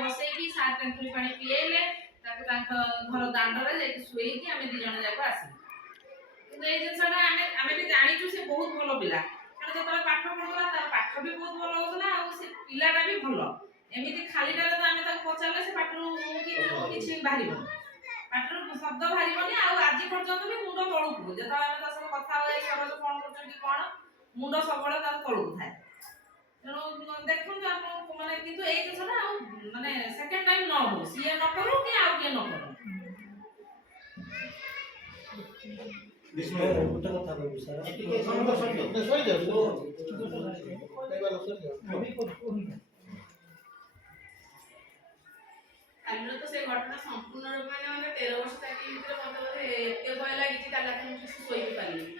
ବସେଇକି ସାର୍ ତେନ୍ତୁଳି ପାଣି ପିଏଇଲେ ତାକୁ ତାଙ୍କ ଘର ଦାଣ୍ଡରେ ଯାଇକି ଶୋଇକି ଆମେ ଦି ଜଣ ଯାକ ଆସିଲୁ। କିନ୍ତୁ ଏଇ ଜିନିଷଟା ଆମେ ବି ଜାଣିଛୁ ସେ ବହୁତ ଭଲ ପିଲା, କାରଣ ଯେତେବେଳେ ପାଠ ପଢୁଥିଲା ତାର ପାଠ ବି ବହୁତ ଭଲ ହଉଥିଲା ଆଉ ସେ ପିଲାଟା ବି ଭଲ। ଏମିତି ଖାଲିଟାରେ ତ ଆମେ ତାକୁ ପଚାରିଲେ ସେ ପାଠରୁ କିଛି ବାହାରିବନି, ପାଠରୁ ଶବ୍ଦ ବାହାରିବନି। ଆଉ ଆଜି ପର୍ଯ୍ୟନ୍ତ ବି ମୁଣ୍ଡ ତଳୁକୁ, ଯେତେବେଳେ ଆମେ ତା ସହ କଥା ହୁଏ ସରୋଜ କଣ କରୁଛନ୍ତି କଣ, ମୁଣ୍ଡ ସବୁବେଳେ ତାର ତଳୁକୁ ଥାଏ। ତେଣୁ ଦେଖନ୍ତୁ ଆପଣ ମାନେ, କିନ୍ତୁ ଏଇ ଜିନିଷଟା ଆଉ ମାନେ ସେକେଣ୍ଡ ଟାଇମ୍ ନ ହଉ, ସିଏ ନ କରୁ କି ଆଉ କିଏ ନ କରୁ। ଗୋଟେ କଥା କହିବି ସାର୍, କାଲିର ତ ସେ ଘଟଣା ସମ୍ପୂର୍ଣ୍ଣ ରୂପେ ମାନେ 13 ବର୍ଷ ଚାକିରି ଭିତରେ ମତେ ବୋଧେ ଏତେ ଭୟ ଲାଗିଛି କାଲି ରାତି ମୁଁ କିଛି ଶୋଇ ପାରିଲିନି,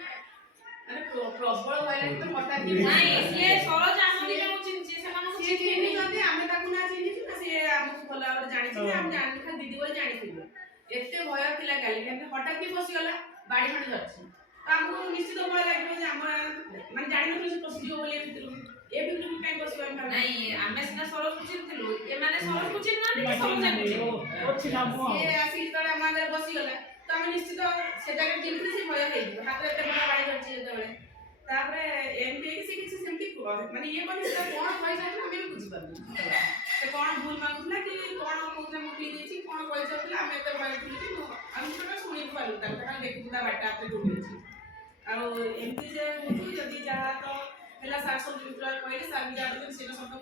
ମାନେ ପ୍ରବଳ ଭୟ ଲାଗିଲା। ହଠାତ୍ ନାଇଁ ସିଏ ସରୋଜ ଆମ ଦିଜଣକୁ ଚିହ୍ନିଛି, ସେମାନଙ୍କୁ ଚିହ୍ନିଛନ୍ତି, ଆମେ ତାକୁ ନା ଚିହ୍ନିଛୁ ନା ସିଏ ଆମକୁ ଭଲ ଭାବରେ ଜାଣିଛି, ଆମେ ଜାଣିଛୁ ଖାଲି ଦିଦି ବୋଲି ଜାଣିଥିଲୁ। ଏତେ ଭୟ ଥିଲା କାଲି, କିନ୍ତୁ ହଠାତ୍ ବି ପଶିଗଲା ବାଡ଼ି ଖଣ୍ଡେ ଧରିଛି, ତ ଆମକୁ ନିଶ୍ଚିତ ଭୟ ଲାଗିବ ଯେ ଆମ ମାନେ ଜାଣିନଥିଲୁ ସେ ପଶିଯିବ ବୋଲି ଏ ଭିତରକୁ କାଇଁ ପଶିବ। ନାଇଁ ଆମେ ସିନା ସରୋଜକୁ ଚିହ୍ନିଥିଲୁ, ଏମାନେ ସରୋଜକୁ ଚିହ୍ନିନାହାନ୍ତି କି ସରୋଜ ସିଏ ଆସିକି ତଳେ ଆମ ଆଗରେ ବସିଗଲା, ତ ଆମେ ନିଶ୍ଚିତ ସେଟାକୁ ଚିହ୍ନିଥିଲେ ସେ ଭୟ ହେଇଯିବ, ହାତରେ ଏତେ ବଡ଼ ବାଡ଼ି ଧରିଛି ଯେତେବେଳେ। ତାପରେ ଏମିତି ହେଇକି ସେ କିଛି ସେମିତି ମାନେ ଇଏ କରି ସେଟା କଣ କହିସାରିଥିଲା ଆମେ ବି ବୁଝିପାରୁନୁ, ସେ କଣ ଭୁଲ ମାଗୁଥିଲା କି କଣ କହୁଥିଲା ମୁଁ ପିଇ ଦେଇଛି କଣ କହିସାରିଥିଲା, ଆମେ ଏତେ ଭୟ ଥିଲୁ ଯେ ଆମେ ସେଟା ଶୁଣି ପାରିଲୁ ତାକୁ, କାରଣ ଦେଖିଛୁ ତା ବାଡ଼ିଟା ହାତରେ ଯୋଉଠି ଅଛି। ଆଉ ଏମିତି ଯେ ହଉଛି ଯଦି ଯାହା ତ ହେଲା ସାର୍ ସବୁ କହିଲେ ସାର୍ ଯାହା ସେଇଟା ସତ